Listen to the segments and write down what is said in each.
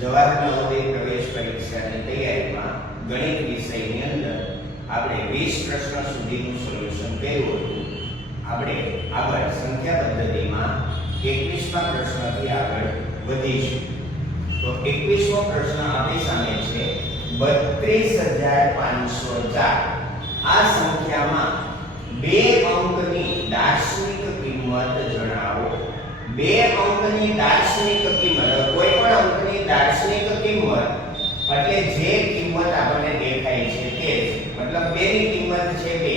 જવાહર નવોદય પ્રવેશ પરીક્ષાની તૈયારીમાં ગણિત વિષયની અંદર આપણે 20 પ્રશ્ન સુધીનું સોલ્યુશન કર્યું હતું. આપણે આગળ સંખ્યા પદ્ધતિમાં 21મા પ્રશ્નથી આગળ વધીશું. તો 21મો પ્રશ્ન આપણી સામે છે 32504. આ સંખ્યામાં બે અંકની દાર્શનિક કિંમત જણાવો. બે અંકની દાર્શનિક કિંમત, કોઈ પણ અંકની દાર્શનિક કિંમત એટલે જે કિંમત આપણને દેખાય છે તે જ, મતલબ બેની કિંમત છે 2.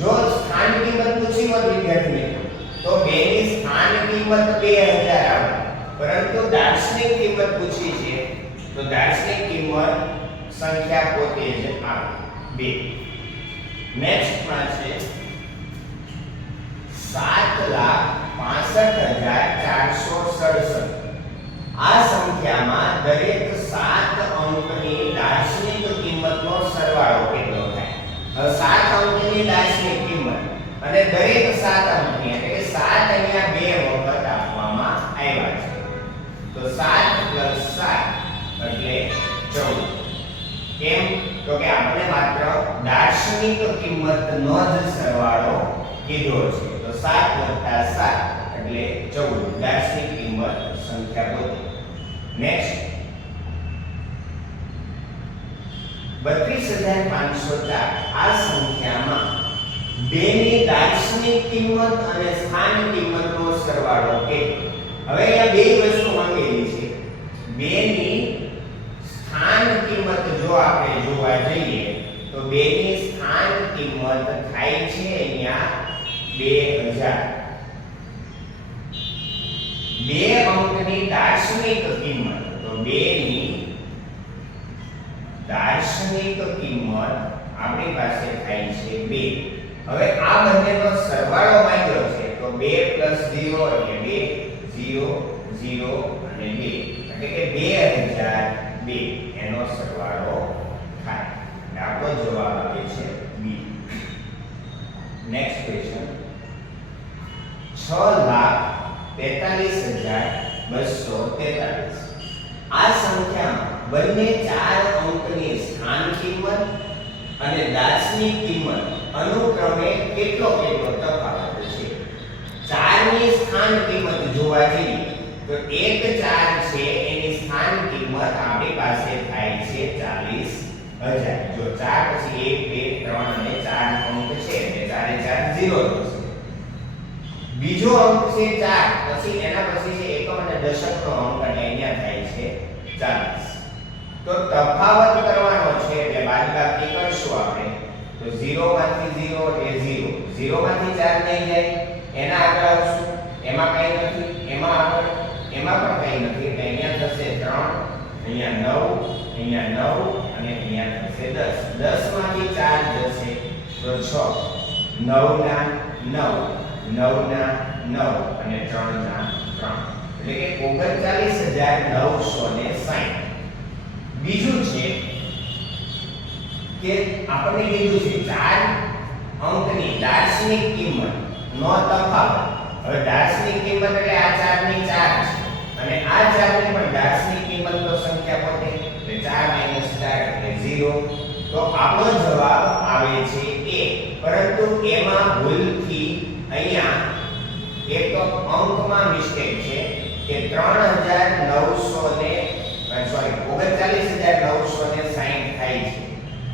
જો સ્થાન કિંમત પૂછી હોત વિદ્યાર્થી મિત્રો તો બેની સ્થાન કિંમત 2000 આવે, પરંતુ દાર્શનિક કિંમત પૂછી છે તો દાર્શનિક કિંમત સંખ્યા પોતે જ આવે 2. નેક્સ્ટ માં છે 7,65,467. આ સંખ્યામાં દરેક 7 અંકની દાર્શનિક કિંમતનો સરવાળો કેટલો થાય? હવે 7 અંકની દાર્શનિક કિંમત અને દરેક 7 અંકની એટલે કે 7 અહીંયા બે વખત આપવામાં આવ્યા છે. તો 7 + 7 એટલે 14. કેમ? તો કે આપણે માત્ર દાર્શનિક કિંમતનો જ સરવાળો કીધો છે. તો 7 + 7 એટલે 14. દાર્શનિક કિંમત સંખ્યા પોતે. નેક્સ્ટ 32504. આ સંખ્યામાં બેની દાર્શનિક કિંમત અને સ્થાન કિંમતનો સરવાળો કેટલો? હવે અહીંયા બે વસ્તુ માંગેલી છે. બેની સ્થાન કિંમત જો આપણે જોવા જઈએ તો બેની સ્થાન કિંમત થાય છે અહીંયા 2000. બે અંકની દાર્શનિક કિંમત, તો બેની દાર્શનિક કિંમત આપણી પાસે થાય છે 2. હવે આ બંનેનો સરવાળો માંગ્યો છે તો 2 + 0 એટલે 2, 0, 0 અને 2 એટલે કે 2002 એનો સરવાળો થાય. આપણો જવાબ આવે છે બી. Next question 6,43,243. આ સંખ્યામાં બંને 4 અંકની સ્થાન કિંમત અને દાર્શનિક કિંમત અનુક્રમે કેટલો તફાવત છે? 4 ની સ્થાન કિંમત જોવા જઈએ તો 1 4 છે એની સ્થાન કિંમત આપણી પાસે થાય છે 40,000. જો 4 પછી 1 2 3 અને 4 અંક છે એટલે 4 એ 4 0 થશે. બીજો અંક છે 4, પછી એના પછી છે એકમ અને દશકનો અંક એટલે અહીંયા થાય છે 40. તો તફાવત કરવાનો છે એટલે બાદબાકી કરશું આપણે. તો 0 માંથી 0 એટલે 0, 0 માંથી 4 નહીં જાય, એના આગળ આવશું, એમાં કંઈ નથી, એમાં આગળ, એમાં પણ કંઈ નથી એટલે અહીંયા થશે 3, અહીંયા 9, અહીંયા 9 અને અહીંયા થશે 10. 10 માંથી 4 જશે તો 6, 9 ના 9, 9 ના 9 અને 3 ના 3 એટલે કે 39,960. બીજું છે કે આપણને કીધું છે 4 અંકની દાર્શનિક કિંમત નો તફાવત. હવે દાર્શનિક કિંમત એટલે આ 4 ની 4 છે અને આ 4 ની પણ દાર્શનિક કિંમત તો સંખ્યા પોતે એટલે 4 - 4 એટલે 0. તો આપણો જવાબ આવે છે A. પરંતુ એમાં ભૂલથી અહીંયા એક અંકમાં મિસ્ટેક છે કે 39,960 થાય છે.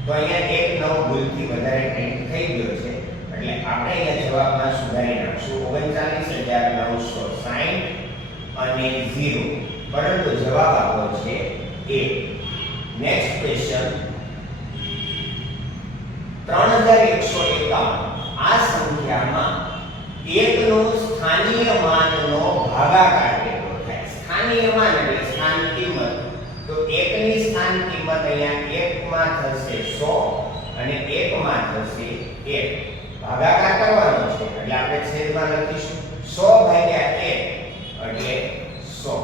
તો અહીંયા એક 9 ભૂલથી વધારે પ્રિન્ટ થઈ ગયો છે એટલે આપણે અહીંયા જવાબમાં સુધારી નાખશું 39,960 અને 0. પરંતુ જવાબ આપણો છે A. Next question 3,151. આ સંખ્યામાં 1 નો સ્થાનીય માનનો ભાગાકાર કેટલો થાય? સ્થાનીય માન એટલે સ્થાન કિંમત. તો 1 ની સ્થાન કિંમત અહીંયા 1 માં થશે 100 અને 1 માં થશે 1. ભાગાકાર કરવાનો છે એટલે આપણે છેદમાં લખીશું 100/1 એટલે 100.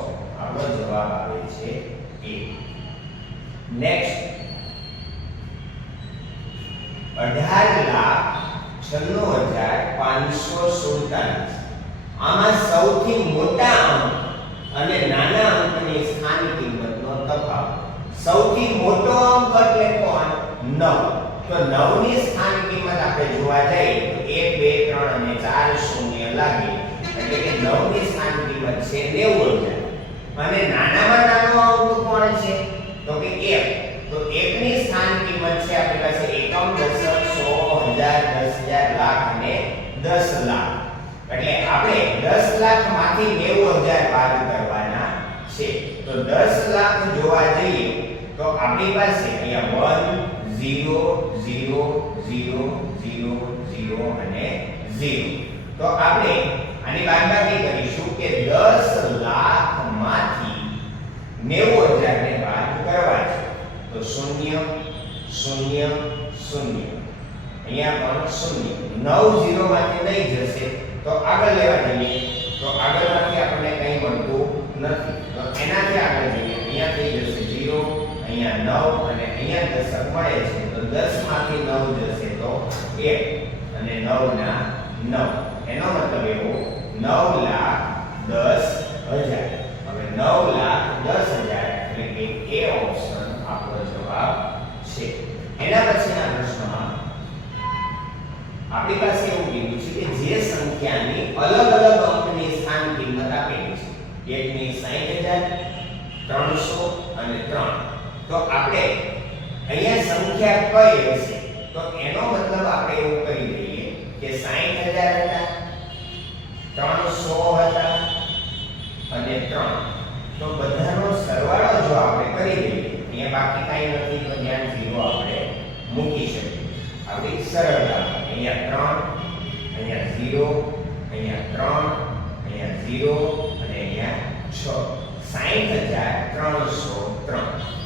આપણો જવાબ આવે છે A. નેક્સ્ટ 18,96,547. આમાં સૌથી મોટા અંક અને નાના અંકની સ્થાન કિંમત તફાવત. સૌથી મોટો અંક એટલે કોણ? 9. તો 9 ની સ્થાન કિંમત આપણે જોવા જઈએ તો 1 2 3 અને 4 શૂન્ય લાગે એટલે કે 9 ની સ્થાન કિંમત છે 90000. અને નાનામાં નાનો અંક કોણ છે? તો કે 1. તો 1 ની સ્થાન કિંમત છે આપણી પાસે એકમ, દશક, સો, હજાર, 10,000, લાખ અને 10 લાખ. એટલે આપણે 10 લાખ માંથી 90000 બાદ કરવાના છે. તો 10 લાખ જોવા જઈએ તો આપણી પાસે અહીંયા 1 0 0 0 0 0 અને 0. તો આપણે આની બાદબાકી કરીશું કે 10 લાખ માંથી 90000 ને બાદ કરવા છે. તો 0 0 0 અહીંયા પણ 0 9 0 માંથી નહીં જશે તો આગળ લેવા જઈએ તો આગળમાંથી આપણને કંઈ મળતું નથી. તો એનાથી આગળ જઈએ અહીંયા થઈ જશે 0, અહીંયા 9 અને અહીંયા દશક મળે છે. તો 10 માંથી 9 જશે તો 1 અને 9 ના 9. એનો મતલબ એવો 9,10,000. હવે 9,10,000 એટલે કે એ ઓપ્શન આપણો જવાબ છે. એના પછીના પ્રશ્નમાં આપણી પાસે એવું કીધું છે કે જે સંખ્યાની અલગ અલગ અંકની સ્થાન કિંમત આપેલી છે, એકની 60,000, 300 અને 3. તો આપણે અહીંયા સંખ્યા કઈ હશે? તો એનો મતલબ આપણે એવું કરી દઈએ કે 60,000 હતા, 300 હતા અને 3. તો બધાનો સરવાળો જો આપણે કરી દઈએ, અહીંયા બાકી કાંઈ નથી તો ત્યાં 0 આપણે મૂકી શકીએ. આપણી સરળતા અહીંયા 3, અહીંયા 0, અહીંયા 3, અહીંયા 0 અને અહીંયા 6. 60,303.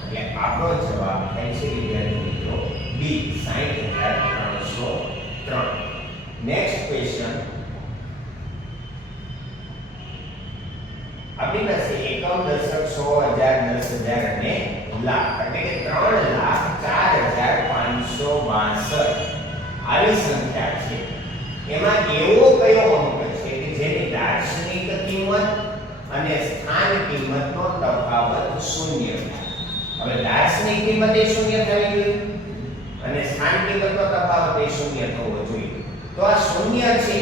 એટલે આપણો જવાબ થાય છે વિદ્યાર્થી મિત્રો ડી, 60,303. નેક્સ્ટ ક્વેશ્ચન આપણી પાસે એકમ, દશક, સો, હજાર, 10,000 અને લાખ એટલે કે 3,04,562 આવી સંખ્યા છે. એમાં એવો કયો અંક છે કે જેની દાર્શનિક કિંમત અને સ્થાન કિંમતનો તફાવત શૂન્ય થાય? હવે દાર્શનિક કિંમત એ શૂન્ય થવી જોઈએ અને સ્થાન કિંમતનો તફાવત એ શૂન્ય થવો જોઈએ. તો આ શૂન્ય છે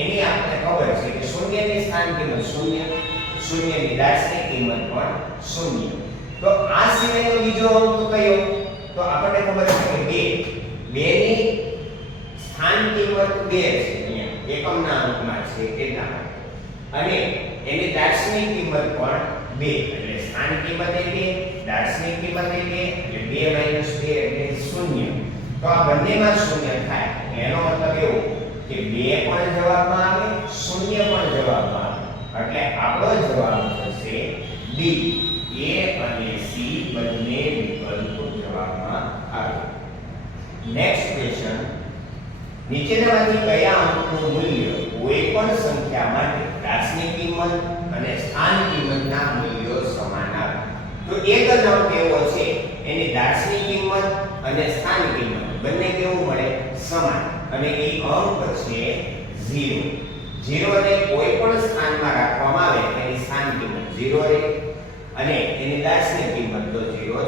એની આપણે ખબર છે કે શૂન્યની સ્થાન કિંમત શૂન્ય, શૂન્યની દાર્શનિક કિંમત પણ શૂન્ય. તો આ સિવાયનો બીજો અંક કયો? તો આપણને ખબર છે કે 2. 2 ની સ્થાન કિંમત 2 છે, અહીંયા એકમના અંકમાં છે એટલા અને એની દાર્શનિક કિંમત પણ 2. એટલે સ્થાન કિંમત એ 2, દાર્શનિક કિંમત એ 2 એટલે 2 - 2 એટલે 0. તો આ બંનેમાં શૂન્ય થાય. એનો મતલબ એવો કે 2 પણ જવાબમાં આવે, 0 પણ જવાબમાં આવે. એટલે આપણો જવાબ થશે ડી. એ અને સી બંને વિકલ્પો જવાબમાં આવે. નેક્સ્ટ ક્વેશ્ચન, નીચેનામાંથી કયા અંકનું મૂલ્ય કોઈ પણ સંખ્યા માટે દાર્શનિક કિંમત અને સ્થાન કિંમતના મૂલ્યો સમાન આવે? તો એક જ અંક એવો છે એની દાર્શનિક કિંમત અને સ્થાન કિંમત બંને કેવું મળે? સમાન. અને એ અંક છે 0. 0 ને કોઈ પણ સ્થાનમાં રાખવામાં આવે એની સ્થાન કિંમત 0 રહે અને એની દાર્શનિક કિંમત તો 0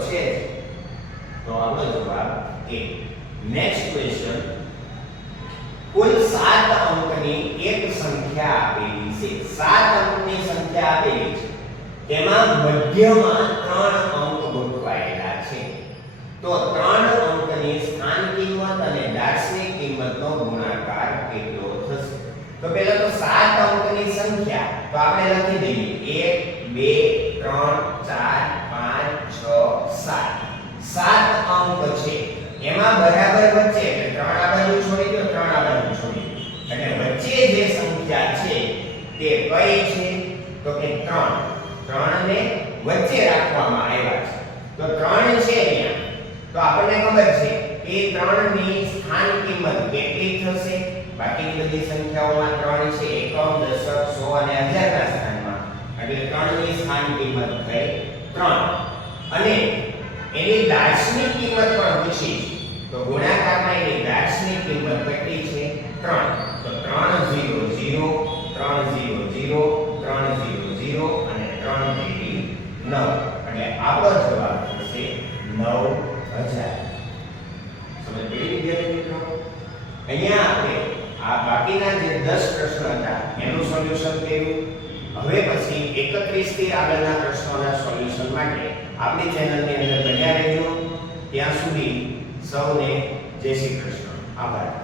છે. તો આપણો જવાબ એ. નેક્સ્ટ ક્વેશ્ચન, કુલ 7 અંકની એક સંખ્યા આપેલી છે. 7 અંકની સંખ્યા આપેલી છે, તેમાં મધ્યમાં 3 અંક ગોઠવાયેલા છે. તો 3 અંકની સ્થાન કિંમત અને દાર્શનિક કિંમતનો ગુણાકાર કેટલો થશે? તો પહેલા તો 7 અંકની સંખ્યા તો આપણે લખી દઈએ 1 2 3 4 5 6 7. 7 અંક છે, એમાં બરાબર વચ્ચે એટલે 3 આ બાજુ છોડી દો, 3 આ બાજુ છોડી દો. એટલે વચ્ચે જે સંખ્યા છે તે કઈ છે? તો કે 3. 3 ને વચ્ચે રાખવામાં આવ્યા છે. તો 3 છે અહીંયા. તો આપણને ખબર છે કે 3 ની સ્થાન કિંમત કેટલી થશે? બાકીની બધી સંખ્યાઓમાં 3 છે, એકમ, દશક, સો અને હજારના સ્થાનમાં. એટલે 3 ની સ્થાન કિંમત થઈ 3. અને એની દાર્શનિક કિંમત પણ પૂછી છે. તો ગુણાકારમાં એની દાર્શનિક કિંમત કેટલી છે? 3. તો 3 0 0 3 0 0 3 0 0 અને 3 9. એટલે આપણો જવાબ સમજ પડી વિદ્યાર્થી મિત્રો? અહીંયા આપણે આ બાકીના જે 10 પ્રશ્નો હતા એનું સોલ્યુશન કર્યું. હવે પછી 31 થી આગળના પ્રશ્નોના સોલ્યુશન માટે આપણી ચેનલની અંદર બન્યા રહેજો. ત્યાં સુધી સૌને જય શ્રી કૃષ્ણ. આભાર.